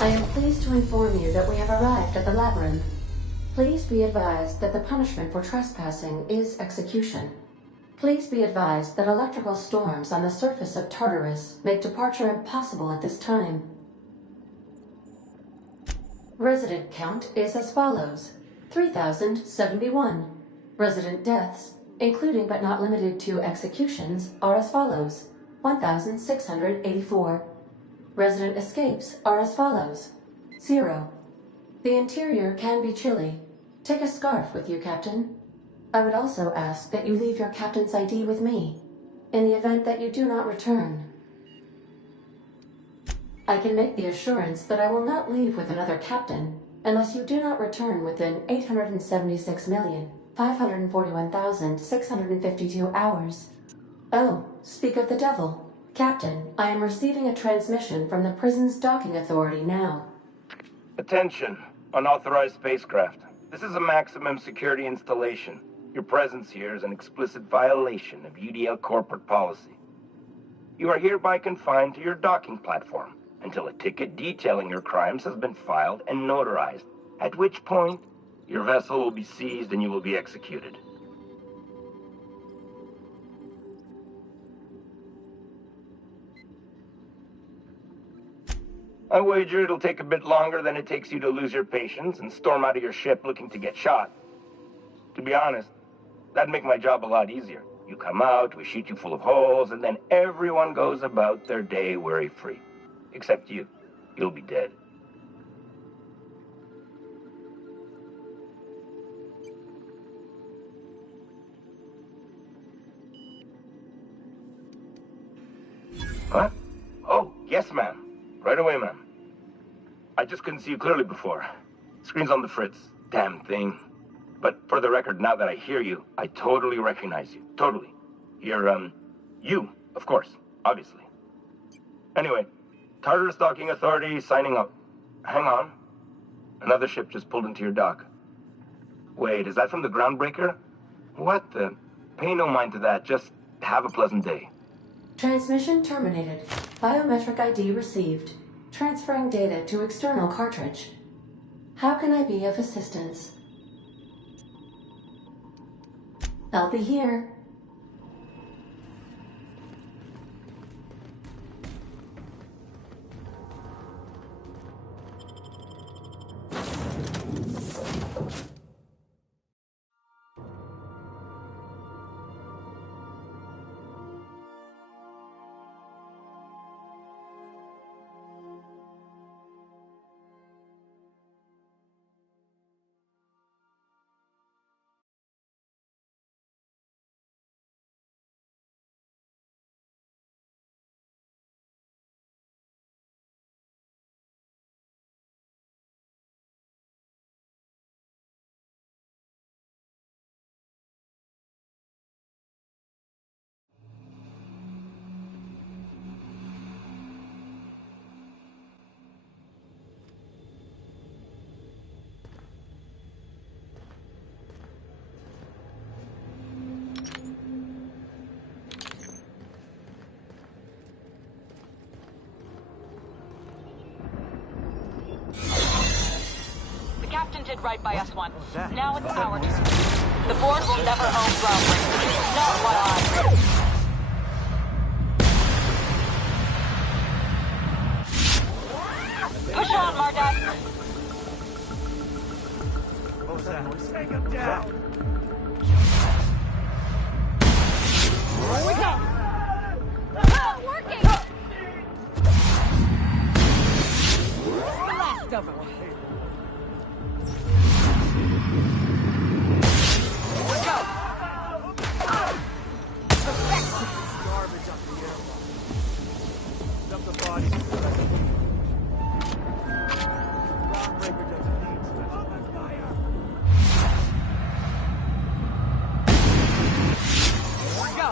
I am pleased to inform you that we have arrived at the labyrinth. Please be advised that the punishment for trespassing is execution. Please be advised that electrical storms on the surface of Tartarus make departure impossible at this time. Resident count is as follows: 3,071. Resident deaths, including but not limited to executions, are as follows: 1,684. Resident escapes are as follows: 0. The interior can be chilly. Take a scarf with you, Captain. I would also ask that you leave your captain's ID with me, in the event that you do not return. I can make the assurance that I will not leave with another captain unless you do not return within 876,541,652 hours. Oh, speak of the devil. Captain, I am receiving a transmission from the prison's docking authority now. Attention, unauthorized spacecraft. This is a maximum security installation. Your presence here is an explicit violation of UDL corporate policy. You are hereby confined to your docking platform until a ticket detailing your crimes has been filed and notarized, at which point your vessel will be seized and you will be executed. I wager it'll take a bit longer than it takes you to lose your patience and storm out of your ship looking to get shot. To be honest, that'd make my job a lot easier. You come out, we shoot you full of holes, and then everyone goes about their day worry-free. Except you. You'll be dead. Huh? Oh, yes, ma'am. Right away, ma'am. I just couldn't see you clearly before. Screen's on the fritz. Damn thing. But for the record, now that I hear you, I totally recognize you. Totally. You're, you, of course. Obviously. Anyway, Tartarus Docking Authority signing up. Hang on. Another ship just pulled into your dock. Wait, is that from the Groundbreaker? What the? Pay no mind to that. Just have a pleasant day. Transmission terminated. Biometric ID received. Transferring data to external cartridge. How can I be of assistance? I'll be here. Captain did right by us once. Now it's our turn. The board will never own Groundbreaker. Not while I'm... Push on, Mardak! What was that? Take him down! Here we go! Not working! The last of them. Garbage up the airlock. Dump the bodies. Groundbreaker doesn't need special fire. Here we go!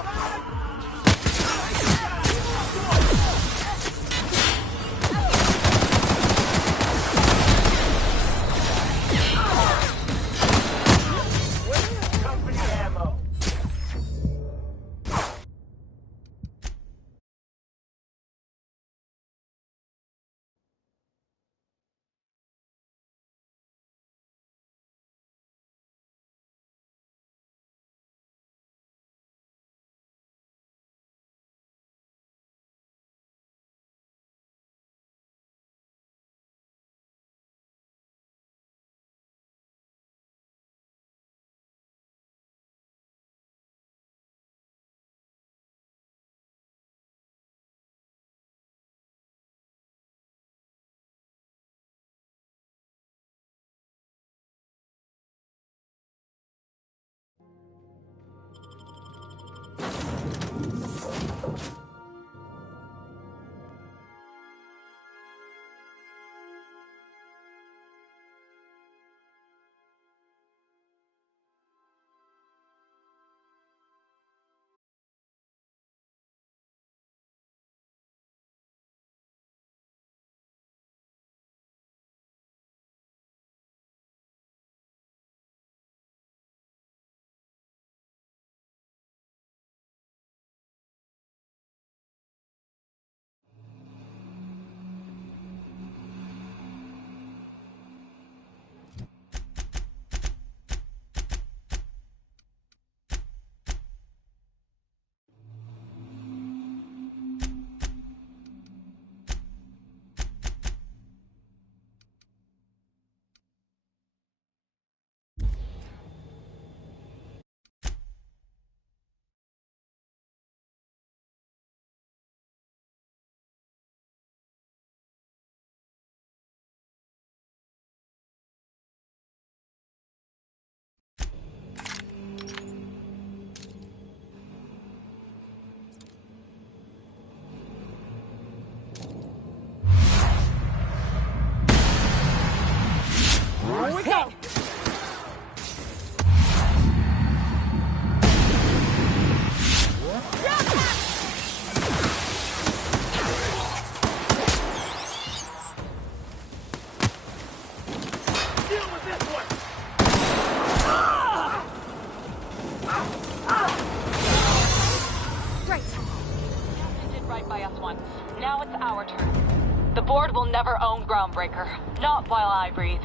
Now it's our turn. The board will never own Groundbreaker. Not while I breathe.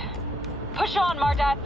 Push on, Mardats!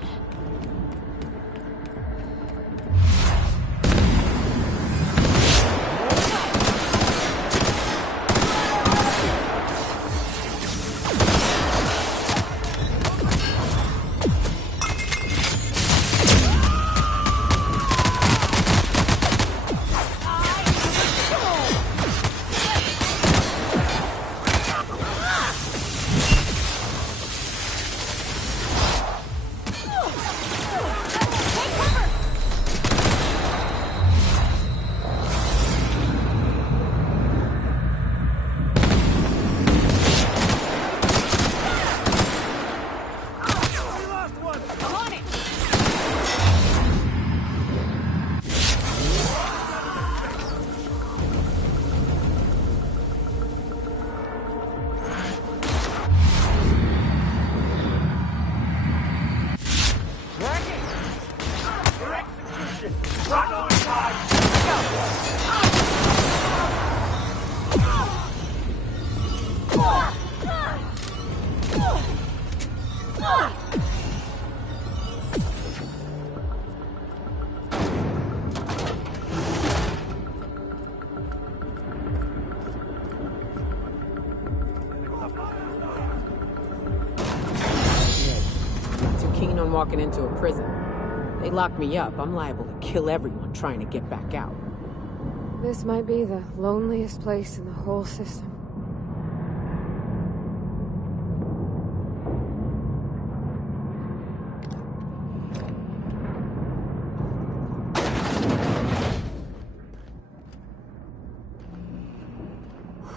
Walking into a prison. They lock me up, I'm liable to kill everyone trying to get back out. This might be the loneliest place in the whole system.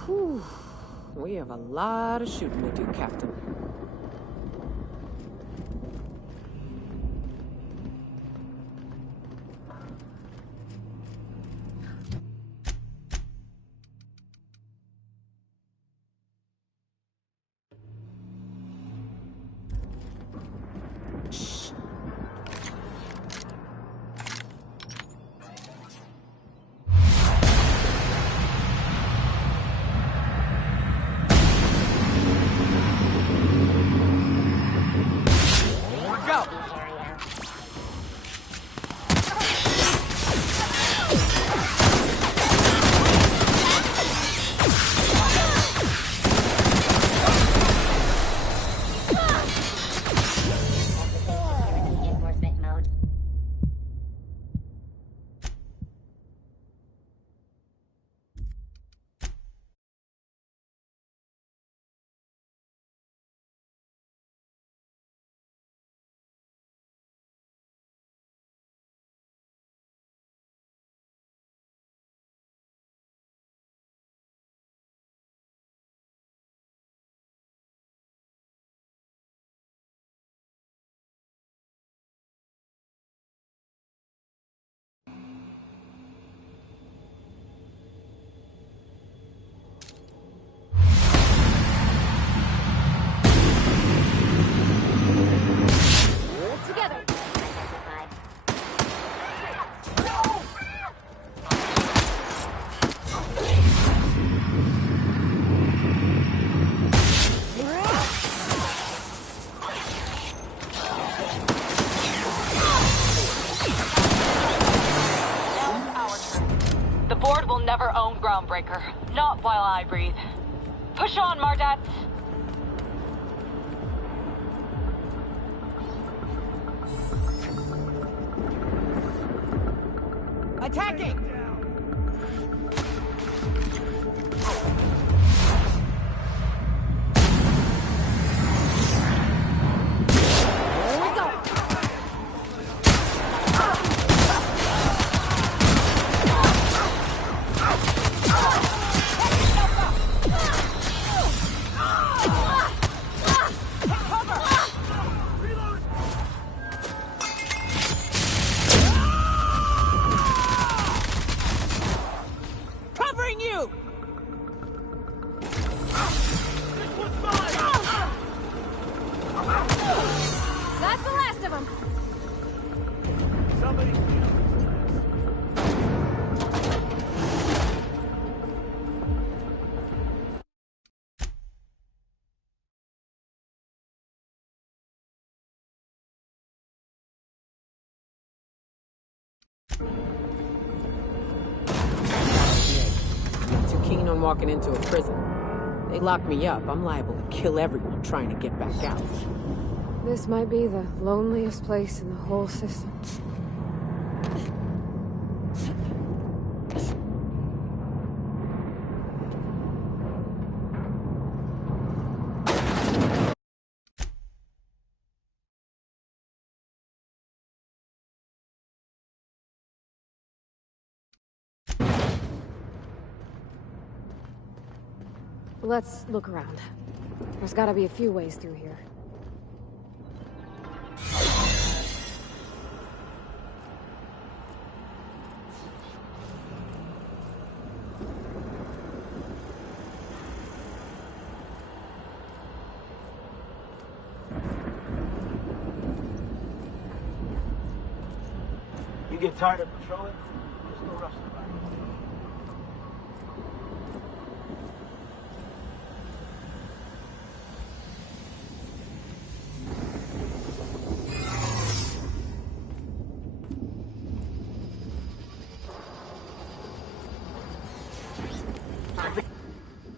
Whew. We have a lot of shooting to do, Captain. Never own Groundbreaker. Not while I breathe. Push on, Mardats! Attacking! I'm not too keen on walking into a prison. They lock me up, I'm liable to kill everyone trying to get back out. This might be the loneliest place in the whole system. Let's look around. There's gotta be a few ways through here. You get tired of patrolling? There's no rush to buy.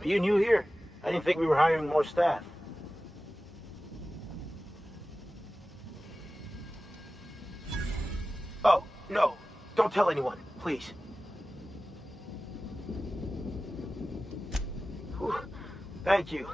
Are you new here? I didn't think we were hiring more staff. Oh, no. Don't tell anyone, please. Whew. Thank you.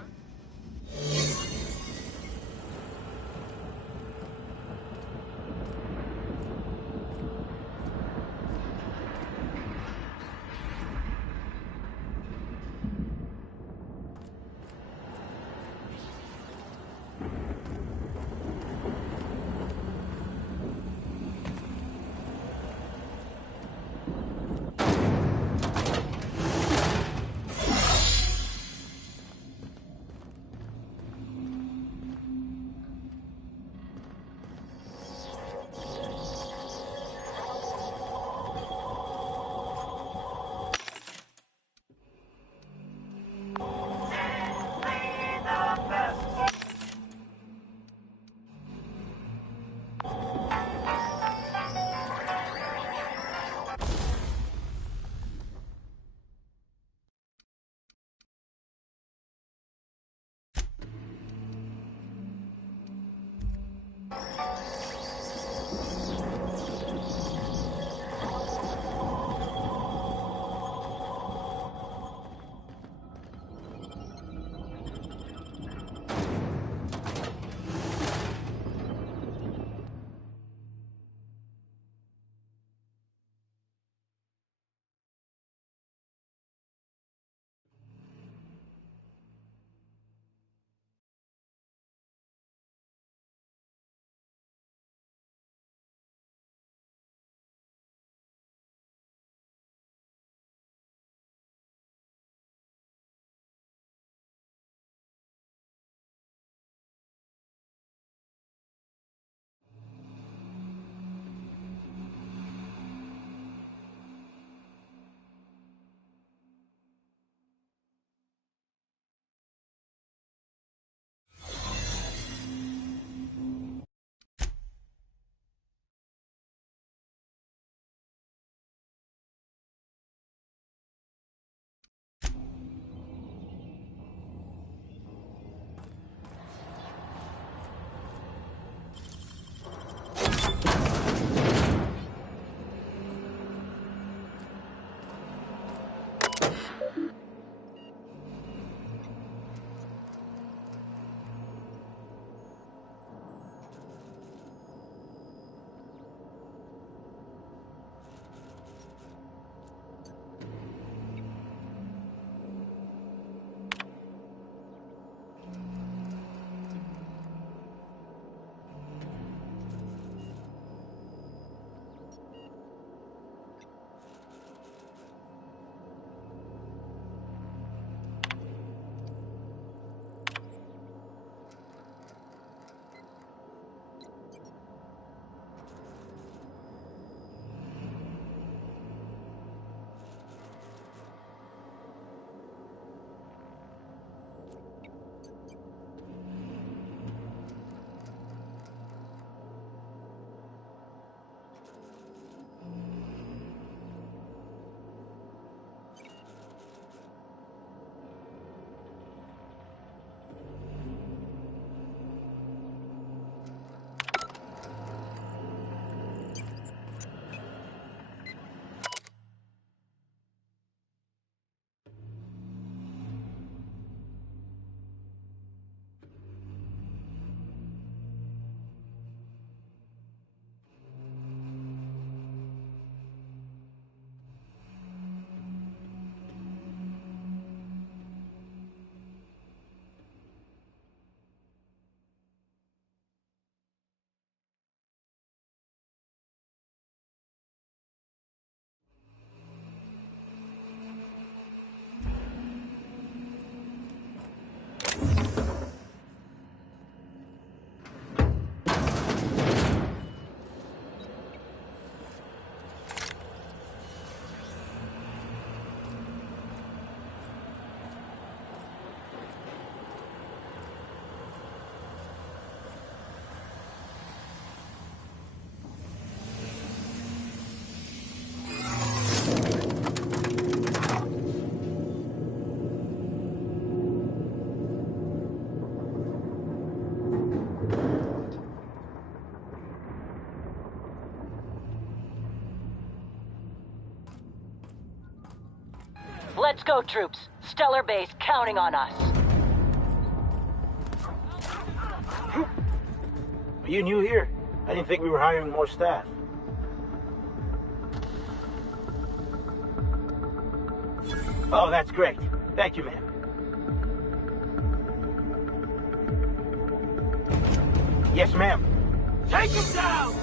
Let's go, troops. Stellar Base counting on us. Are you new here? I didn't think we were hiring more staff. Oh, that's great. Thank you, ma'am. Yes, ma'am. Take him down!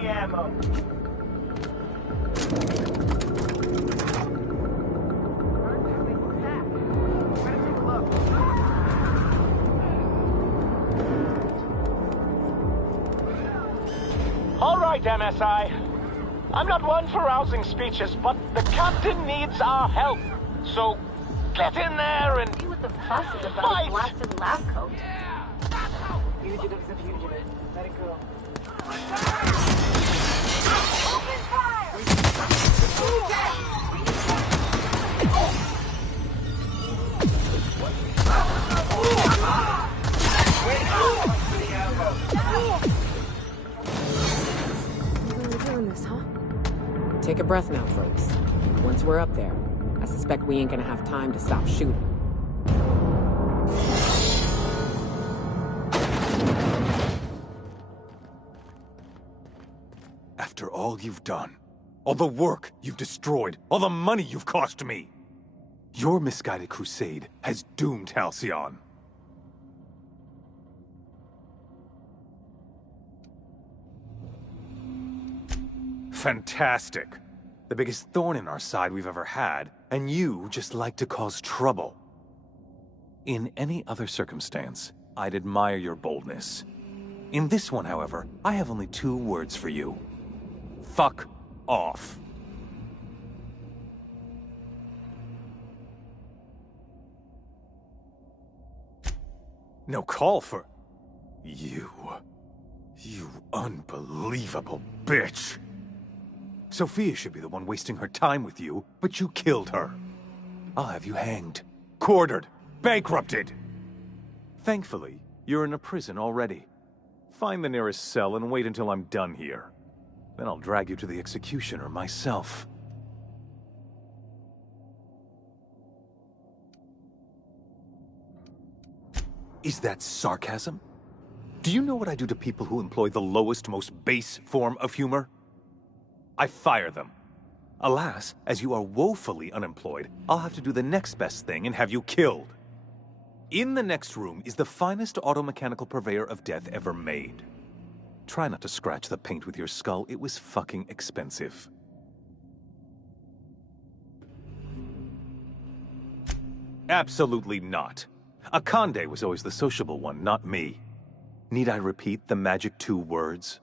Ammo. All right, MSI. I'm not one for rousing speeches, but the captain needs our help. So, get in there and See what the fuss is about fight! a blasted lab coat. Fugitive's a fugitive. Let it go. Open fire! We're doing this, huh? Take a breath now, folks. Once we're up there, I suspect we ain't gonna have time to stop shooting. After all you've done, all the work you've destroyed, all the money you've cost me, your misguided crusade has doomed Halcyon. Fantastic. The biggest thorn in our side we've ever had, and you just like to cause trouble. In any other circumstance, I'd admire your boldness. In this one, however, I have only 2 words for you. Fuck off. No call for... You unbelievable bitch. Sophia should be the one wasting her time with you, but you killed her. I'll have you hanged, quartered, bankrupted. Thankfully, you're in a prison already. Find the nearest cell and wait until I'm done here. Then I'll drag you to the executioner myself. Is that sarcasm? Do you know what I do to people who employ the lowest, most base form of humor? I fire them. Alas, as you are woefully unemployed, I'll have to do the next best thing and have you killed. In the next room is the finest automechanical purveyor of death ever made. Try not to scratch the paint with your skull, it was fucking expensive. Absolutely not. Akande was always the sociable one, not me. Need I repeat the magic 2 words?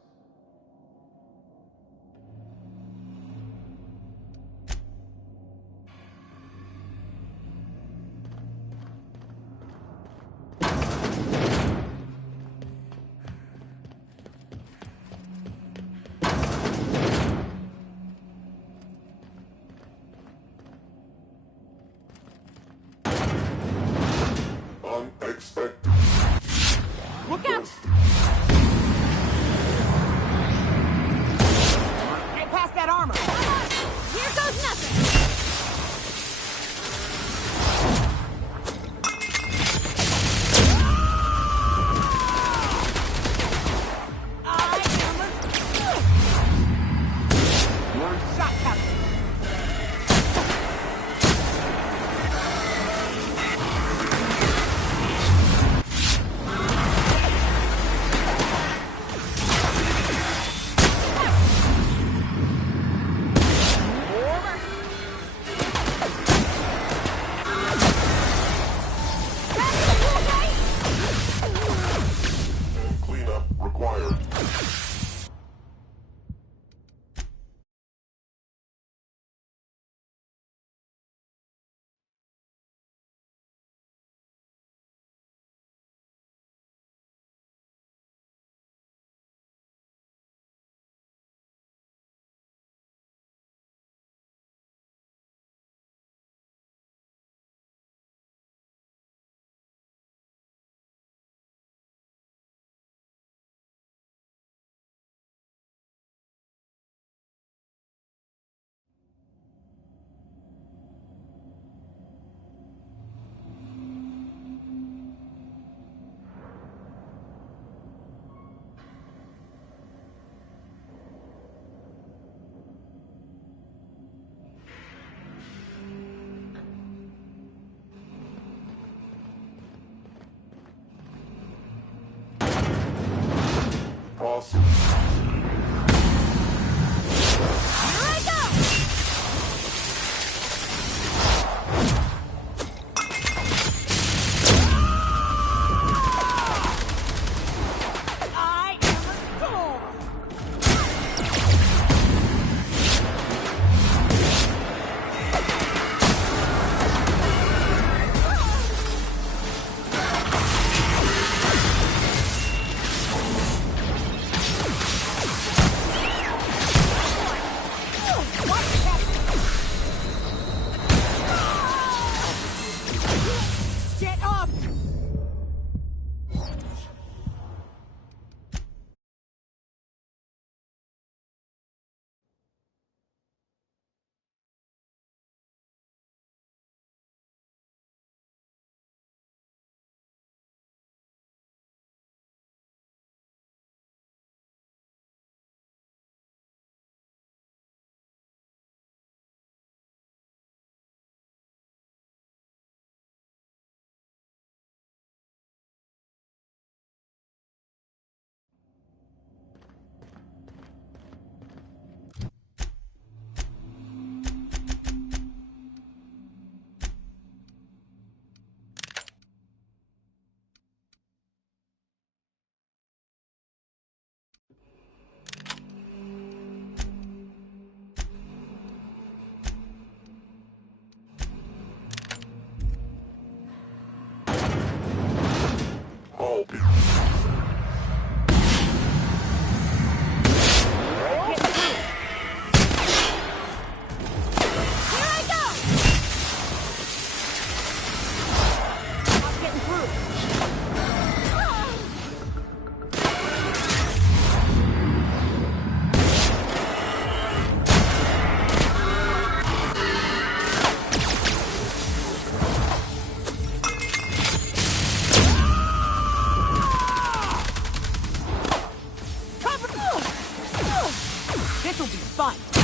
This'll be fun.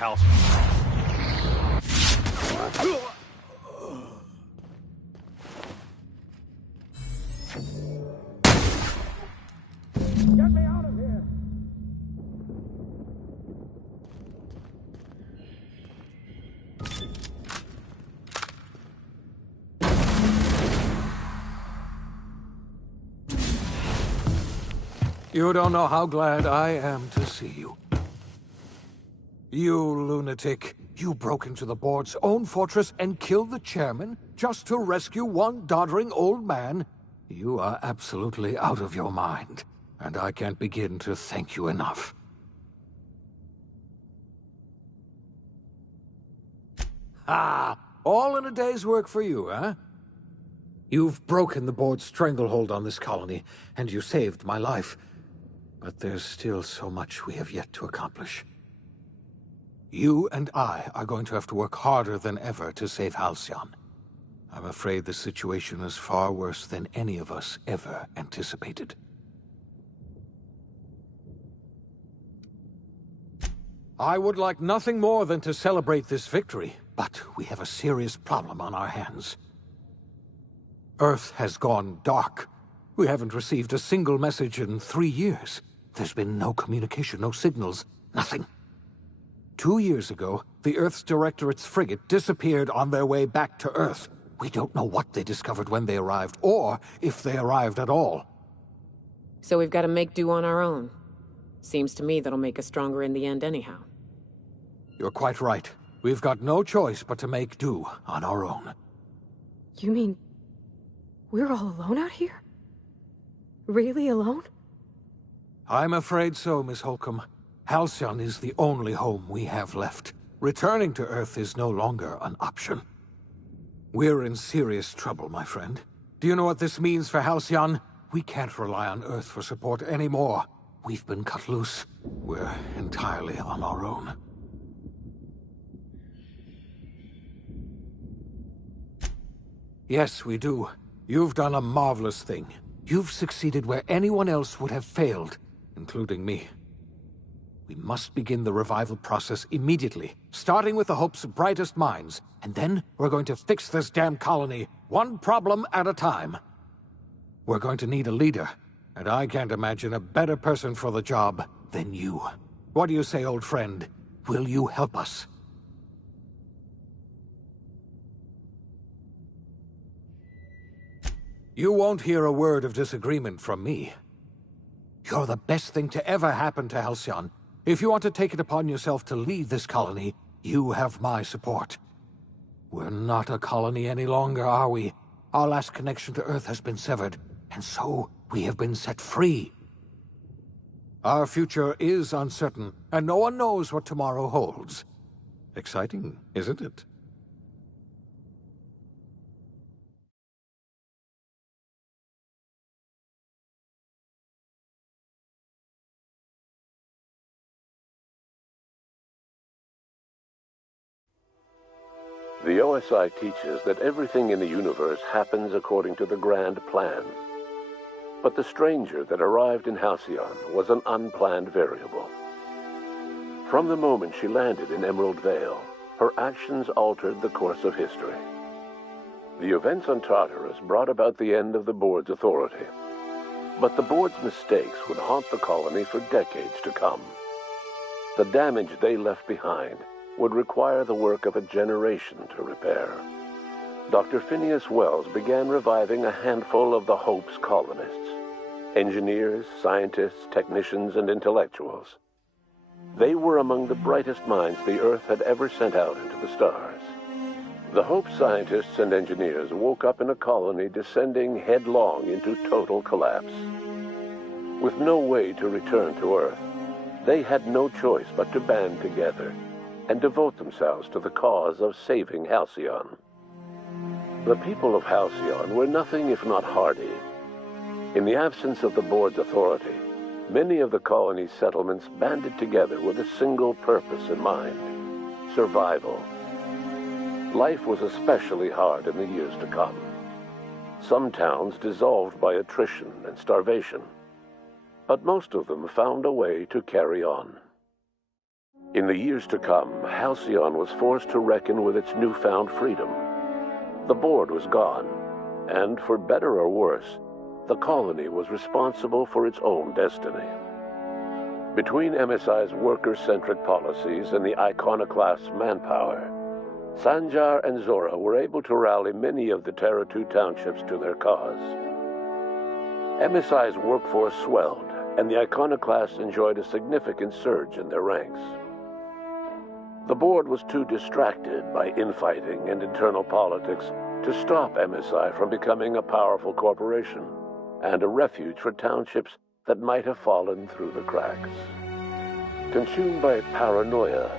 Halcyon. Get me out of here! You don't know how glad I am to see you. You lunatic. You broke into the board's own fortress and killed the chairman just to rescue one doddering old man? You are absolutely out of your mind, and I can't begin to thank you enough. Ah, all in a day's work for you, huh? You've broken the board's stranglehold on this colony, and you saved my life. But there's still so much we have yet to accomplish. You and I are going to have to work harder than ever to save Halcyon. I'm afraid the situation is far worse than any of us ever anticipated. I would like nothing more than to celebrate this victory, but we have a serious problem on our hands. Earth has gone dark. We haven't received a single message in 3 years. There's been no communication, no signals, nothing. 2 years ago, the Earth's Directorate's frigate disappeared on their way back to Earth. We don't know what they discovered when they arrived, or if they arrived at all. So we've got to make do on our own. Seems to me that'll make us stronger in the end anyhow. You're quite right. We've got no choice but to make do on our own. You mean we're all alone out here? Really alone? I'm afraid so, Miss Holcomb. Halcyon is the only home we have left. Returning to Earth is no longer an option. We're in serious trouble, my friend. Do you know what this means for Halcyon? We can't rely on Earth for support anymore. We've been cut loose. We're entirely on our own. Yes, we do. You've done a marvelous thing. You've succeeded where anyone else would have failed, including me. We must begin the revival process immediately, starting with the Hope's brightest minds, and then we're going to fix this damn colony, one problem at a time. We're going to need a leader, and I can't imagine a better person for the job than you. What do you say, old friend? Will you help us? You won't hear a word of disagreement from me. You're the best thing to ever happen to Halcyon. If you want to take it upon yourself to lead this colony, you have my support. We're not a colony any longer, are we? Our last connection to Earth has been severed, and so we have been set free. Our future is uncertain, and no one knows what tomorrow holds. Exciting, isn't it? The OSI teaches that everything in the universe happens according to the grand plan. But the stranger that arrived in Halcyon was an unplanned variable. From the moment she landed in Emerald Vale, her actions altered the course of history. The events on Tartarus brought about the end of the board's authority. But the board's mistakes would haunt the colony for decades to come. The damage they left behind would require the work of a generation to repair. Dr. Phineas Wells began reviving a handful of the Hope's colonists. Engineers, scientists, technicians, and intellectuals. They were among the brightest minds the Earth had ever sent out into the stars. The Hope scientists and engineers woke up in a colony descending headlong into total collapse. With no way to return to Earth, they had no choice but to band together and devote themselves to the cause of saving Halcyon. The people of Halcyon were nothing if not hardy. In the absence of the board's authority, many of the colony's settlements banded together with a single purpose in mind: survival. Life was especially hard in the years to come. Some towns dissolved by attrition and starvation, but most of them found a way to carry on. In the years to come, Halcyon was forced to reckon with its newfound freedom. The board was gone, and for better or worse, the colony was responsible for its own destiny. Between MSI's worker-centric policies and the iconoclast's manpower, Sanjar and Zora were able to rally many of the Terra 2 townships to their cause. MSI's workforce swelled, and the iconoclasts enjoyed a significant surge in their ranks. The board was too distracted by infighting and internal politics to stop MSI from becoming a powerful corporation and a refuge for townships that might have fallen through the cracks. Consumed by paranoia,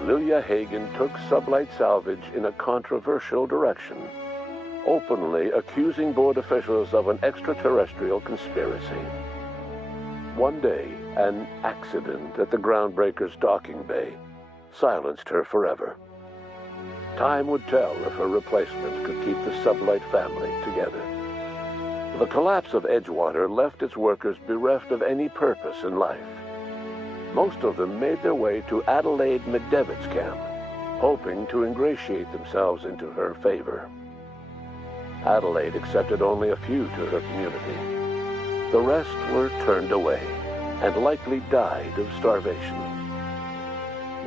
Lilia Hagen took Sublight Salvage in a controversial direction, openly accusing board officials of an extraterrestrial conspiracy. One day, an accident at the Groundbreaker's docking bay silenced her forever. Time would tell if her replacement could keep the Sublight family together. The collapse of Edgewater left its workers bereft of any purpose in life. Most of them made their way to Adelaide McDevitt's camp, hoping to ingratiate themselves into her favor. Adelaide accepted only a few to her community. The rest were turned away and likely died of starvation.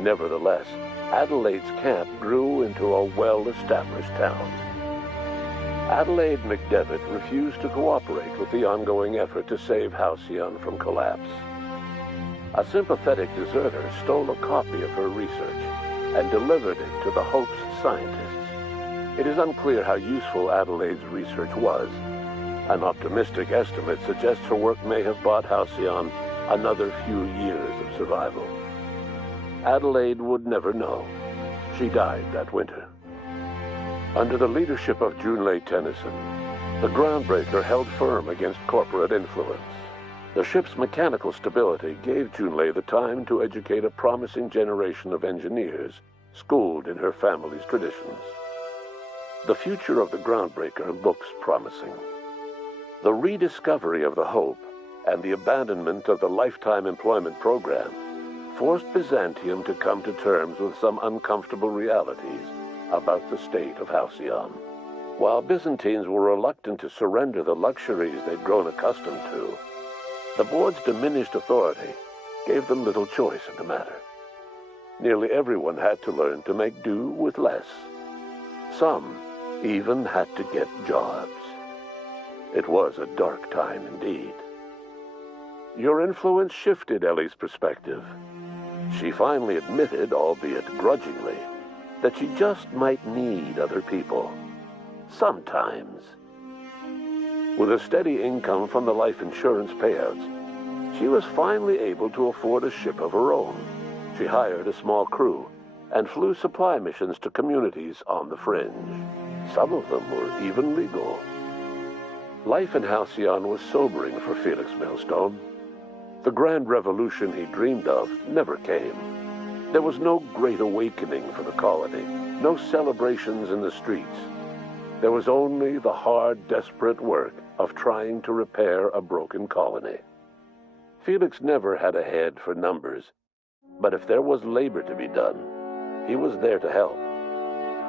Nevertheless, Adelaide's camp grew into a well-established town. Adelaide McDevitt refused to cooperate with the ongoing effort to save Halcyon from collapse. A sympathetic deserter stole a copy of her research and delivered it to the Hope's scientists. It is unclear how useful Adelaide's research was. An optimistic estimate suggests her work may have bought Halcyon another few years of survival. Adelaide would never know. She died that winter. Under the leadership of Junlei Tennyson, the Groundbreaker held firm against corporate influence. The ship's mechanical stability gave Junlei the time to educate a promising generation of engineers schooled in her family's traditions. The future of the Groundbreaker looks promising. The rediscovery of the Hope and the abandonment of the lifetime employment program forced Byzantium to come to terms with some uncomfortable realities about the state of Halcyon. While Byzantines were reluctant to surrender the luxuries they'd grown accustomed to, the board's diminished authority gave them little choice in the matter. Nearly everyone had to learn to make do with less. Some even had to get jobs. It was a dark time indeed. Your influence shifted Ellie's perspective. She finally admitted, albeit grudgingly, that she just might need other people. Sometimes. With a steady income from the life insurance payouts, she was finally able to afford a ship of her own. She hired a small crew and flew supply missions to communities on the fringe. Some of them were even legal. Life in Halcyon was sobering for Felix Millstone. The grand revolution he dreamed of never came. There was no great awakening for the colony, no celebrations in the streets. There was only the hard, desperate work of trying to repair a broken colony. Felix never had a head for numbers, but if there was labor to be done, he was there to help.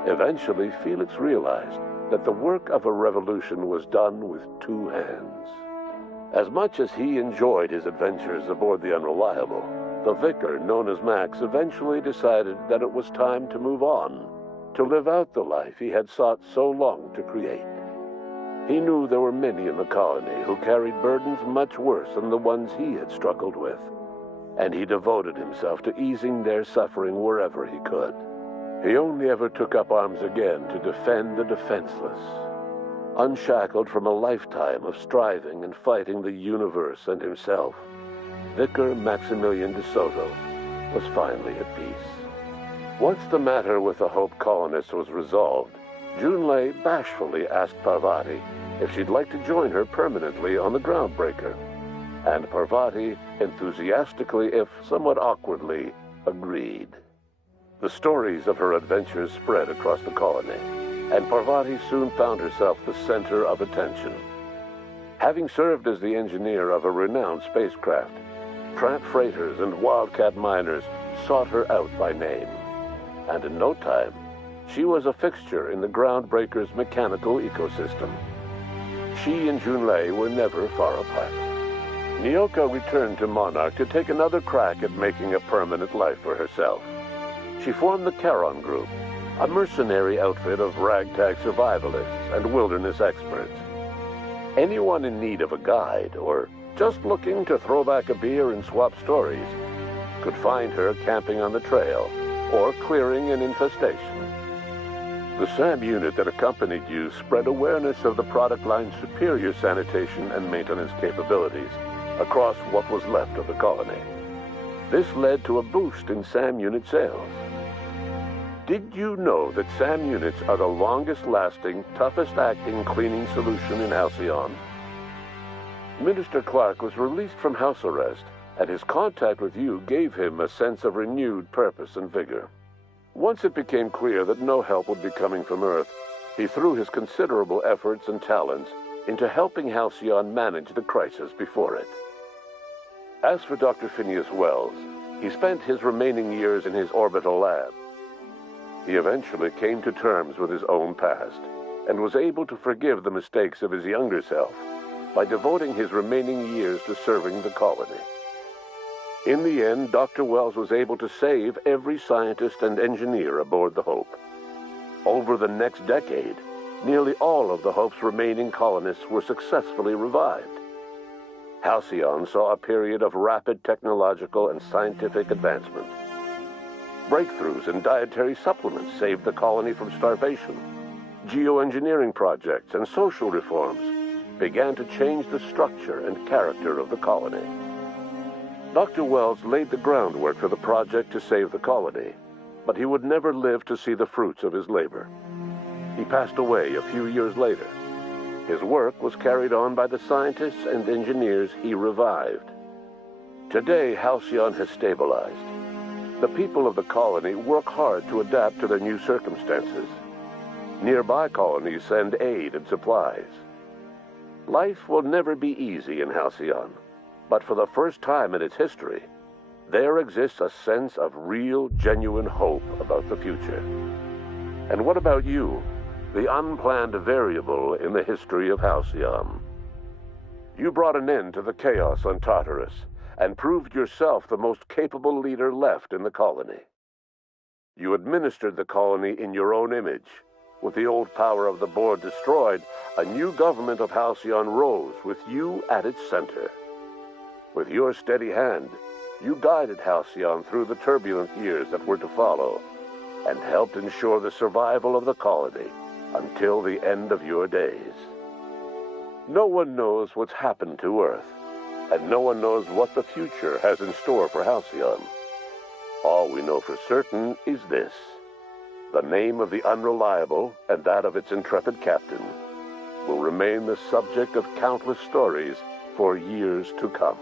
Eventually, Felix realized that the work of a revolution was done with two hands. As much as he enjoyed his adventures aboard the Unreliable, the vicar, known as Max, eventually decided that it was time to move on, to live out the life he had sought so long to create. He knew there were many in the colony who carried burdens much worse than the ones he had struggled with, and he devoted himself to easing their suffering wherever he could. He only ever took up arms again to defend the defenseless. Unshackled from a lifetime of striving and fighting the universe and himself, Vicar Maximilian de Soto was finally at peace. Once the matter with the Hope colonists was resolved, Junlei bashfully asked Parvati if she'd like to join her permanently on the Groundbreaker, and Parvati enthusiastically, if somewhat awkwardly, agreed. The stories of her adventures spread across the colony, and Parvati soon found herself the center of attention. Having served as the engineer of a renowned spacecraft, tramp freighters and wildcat miners sought her out by name. And in no time, she was a fixture in the Groundbreaker's mechanical ecosystem. She and Junlei were never far apart. Nyoka returned to Monarch to take another crack at making a permanent life for herself. She formed the Charon Group, a mercenary outfit of ragtag survivalists and wilderness experts. Anyone in need of a guide, or just looking to throw back a beer and swap stories, could find her camping on the trail or clearing an infestation. The SAM unit that accompanied you spread awareness of the product line's superior sanitation and maintenance capabilities across what was left of the colony. This led to a boost in SAM unit sales. Did you know that SAM units are the longest-lasting, toughest-acting cleaning solution in Halcyon? Minister Clark was released from house arrest, and his contact with you gave him a sense of renewed purpose and vigor. Once it became clear that no help would be coming from Earth, he threw his considerable efforts and talents into helping Halcyon manage the crisis before it. As for Dr. Phineas Wells, he spent his remaining years in his orbital lab. He eventually came to terms with his own past and was able to forgive the mistakes of his younger self by devoting his remaining years to serving the colony. In the end, Dr. Wells was able to save every scientist and engineer aboard the Hope. Over the next decade, nearly all of the Hope's remaining colonists were successfully revived. Halcyon saw a period of rapid technological and scientific advancement. Breakthroughs in dietary supplements saved the colony from starvation. Geoengineering projects and social reforms began to change the structure and character of the colony. Dr. Wells laid the groundwork for the project to save the colony, but he would never live to see the fruits of his labor. He passed away a few years later. His work was carried on by the scientists and engineers he revived. Today, Halcyon has stabilized. The people of the colony work hard to adapt to their new circumstances. Nearby colonies send aid and supplies. Life will never be easy in Halcyon, but for the first time in its history, there exists a sense of real, genuine hope about the future. And what about you, the unplanned variable in the history of Halcyon? You brought an end to the chaos on Tartarus, and proved yourself the most capable leader left in the colony. You administered the colony in your own image. With the old power of the board destroyed, a new government of Halcyon rose with you at its center. With your steady hand, you guided Halcyon through the turbulent years that were to follow, and helped ensure the survival of the colony until the end of your days. No one knows what's happened to Earth, and no one knows what the future has in store for Halcyon. All we know for certain is this: the name of the Unreliable and that of its intrepid captain will remain the subject of countless stories for years to come.